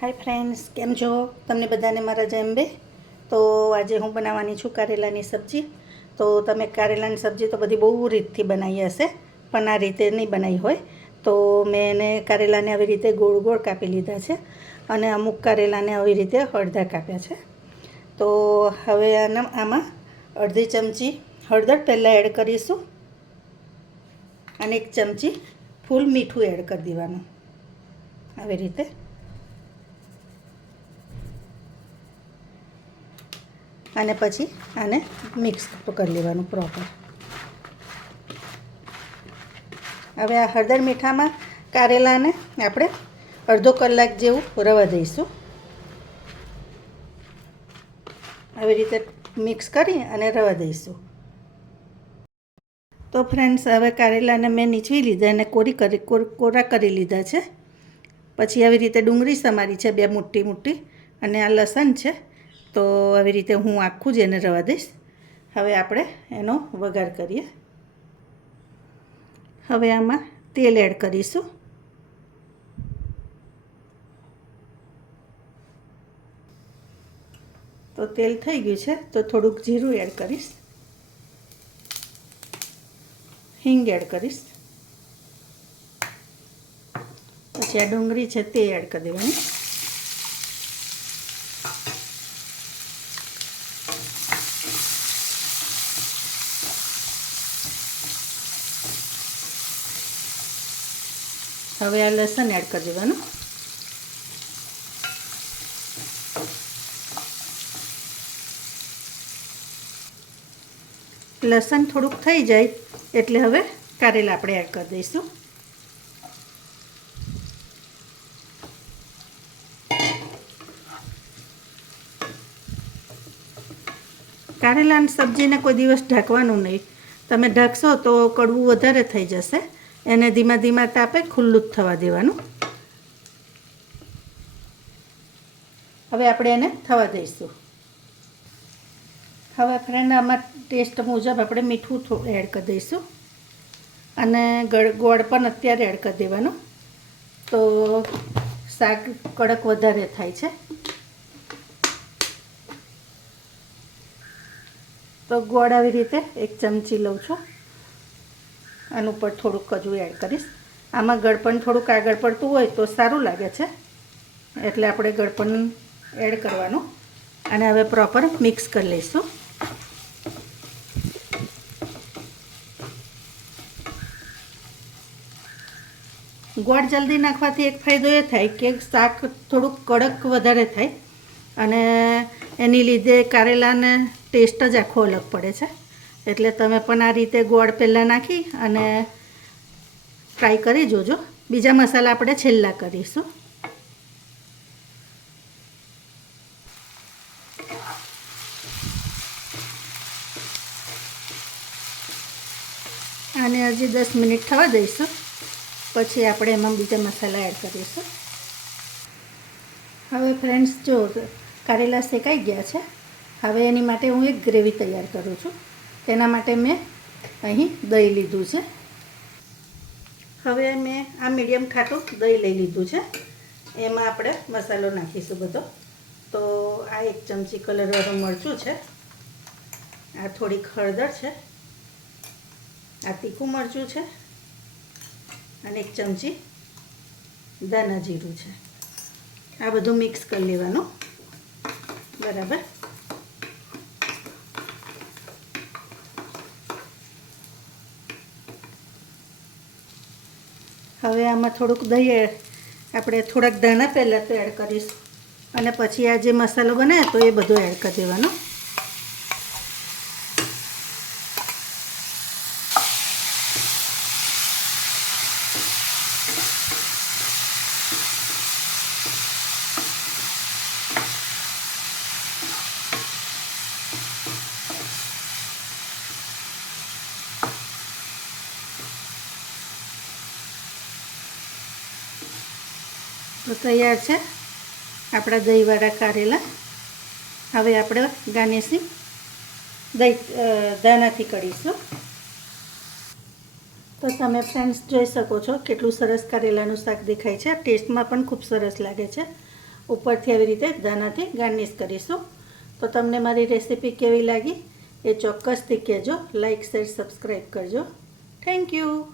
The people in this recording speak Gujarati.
હાય ફ્રેન્ડ્સ, કેમ છો? તમને બધાને મારા જય અંબે. તો આજે હું બનાવવાની છું કારેલાની સબ્જી. તો તમે કારેલાની સબ્જી તો બધી બહુ રીતથી બનાવી હશે, પણ આ રીતે નહીં બનાવી હોય. તો મેં એને કારેલાને આવી રીતે ગોળ ગોળ કાપી લીધા છે અને અમુક કારેલાને આવી રીતે અડધા કાપ્યા છે. તો હવે આમાં અડધી ચમચી હળદર પહેલાં એડ કરીશું અને 1 ચમચી ફૂલ મીઠું એડ કરી દેવાનું આવી રીતે. અને પછી આને મિક્સ કરી લેવાનું પ્રોપર. હવે આ હળદર મીઠામાં કારેલાને આપણે અડધો કલાક જેવું રવા દઈશું. આવી રીતે મિક્સ કરી અને રવા દઈશું. તો ફ્રેન્ડ્સ, હવે કારેલાને મેં નીચવી લીધા અને કોરા કરી લીધા છે. પછી આવી રીતે ડુંગળી સમારી છે 2 મોટી મોટી, અને આ લસણ છે. તો આવી રીતે હું આખું જ એને રવા દઈશ. હવે આપણે એનો વઘાર કરીએ. હવે આમાં તેલ એડ કરીશું. તો તેલ થઈ ગયું છે તો થોડુંક જીરું એડ કરીશ, હિંગ એડ કરીશ, પછી આ ડુંગળી છે તે એડ કરી દેવાની. હવે આ લસણ એડ કરી દેવાનું. લસણ થોડુંક થઈ જાય એટલે હવે કારેલા આપણે એડ કરી દઈશું. કારેલાની સબ્જીને કોઈ દિવસ ઢાંકવાનું નહીં. તમે ઢાંકશો તો કડવું વધારે થઈ જશે. એને ધીમા ધીમા તાપે ખુલ્લું જ થવા દેવાનું. હવે આપણે એને થવા દઈશું. હવે ફ્રેન્ડ, આમાં ટેસ્ટ મુજબ આપણે મીઠું એડ કરી દઈશું અને ગોળ પણ અત્યારે એડ કરી દેવાનું. તો શાક કડક વધારે થાય છે. તો ગોળ આવી રીતે 1 ચમચી લઉં છું. આના ઉપર થોડુંક હજુ એડ કરીશ. આમાં ગળપણ થોડુંક આગળ પડતું હોય તો સારું લાગે છે, એટલે આપણે ગળપણ એડ કરવાનું. અને હવે પ્રોપર મિક્સ કરી લઈશું. ગોળ જલ્દી નાખવાથી એક ફાયદો એ થાય કે શાક થોડુંક કડક વધારે થાય અને એની લીધે કારેલાને ટેસ્ટ જ આખો અલગ પડે છે. એટલે તમે પણ આ રીતે ગોળ પહેલાં નાખી અને ટ્રાય કરી જોજો. બીજા મસાલા આપણે છેલ્લા કરીશું. આને હજી 10 મિનિટ થવા દઈશું. પછી આપણે એમાં બીજા મસાલા એડ કરીશું. હવે ફ્રેન્ડ્સ, જો કારેલા શેકાઈ ગયા છે. હવે એની માટે હું એક ગ્રેવી તૈયાર કરું છું. તેના માટે મેં અહીં દહીં લીધું છે. હવે મેં આ મીડિયમ ખાટું દહીં લઈ લીધું છે. એમાં આપણે મસાલો નાખીશું બધો. તો આ 1 ચમચી કલરવાળું મરચું છે, આ થોડીક હળદર છે, આ તીખું મરચું છે અને 1 ચમચી ધાણા જીરું છે. આ બધું મિક્સ કરી લેવાનું બરાબર. હવે આમાં થોડુંક દહીં આપણે થોડાક ધાણા પહેલાં તો એડ કરીશું અને પછી આ જે મસાલો બનાવ્યો તો એ બધો એડ કરી દેવાનો. તો તૈયાર છે આપણા દહીંવાળા કારેલા. હવે આપણે ગાર્નિશિંગ ધાણાથી કરીશું. તો તમે ફ્રેન્ડ્સ જોઈ શકો છો કેટલું સરસ કારેલાનું શાક દેખાય છે. ટેસ્ટમાં પણ ખૂબ સરસ લાગે છે. ઉપરથી આવી રીતે દાણાથી ગાર્નિશ કરીશું. તો તમને મારી રેસીપી કેવી લાગી એ ચોક્કસથી કહેજો. લાઇક, શેર, સબસ્ક્રાઈબ કરજો. Thank you.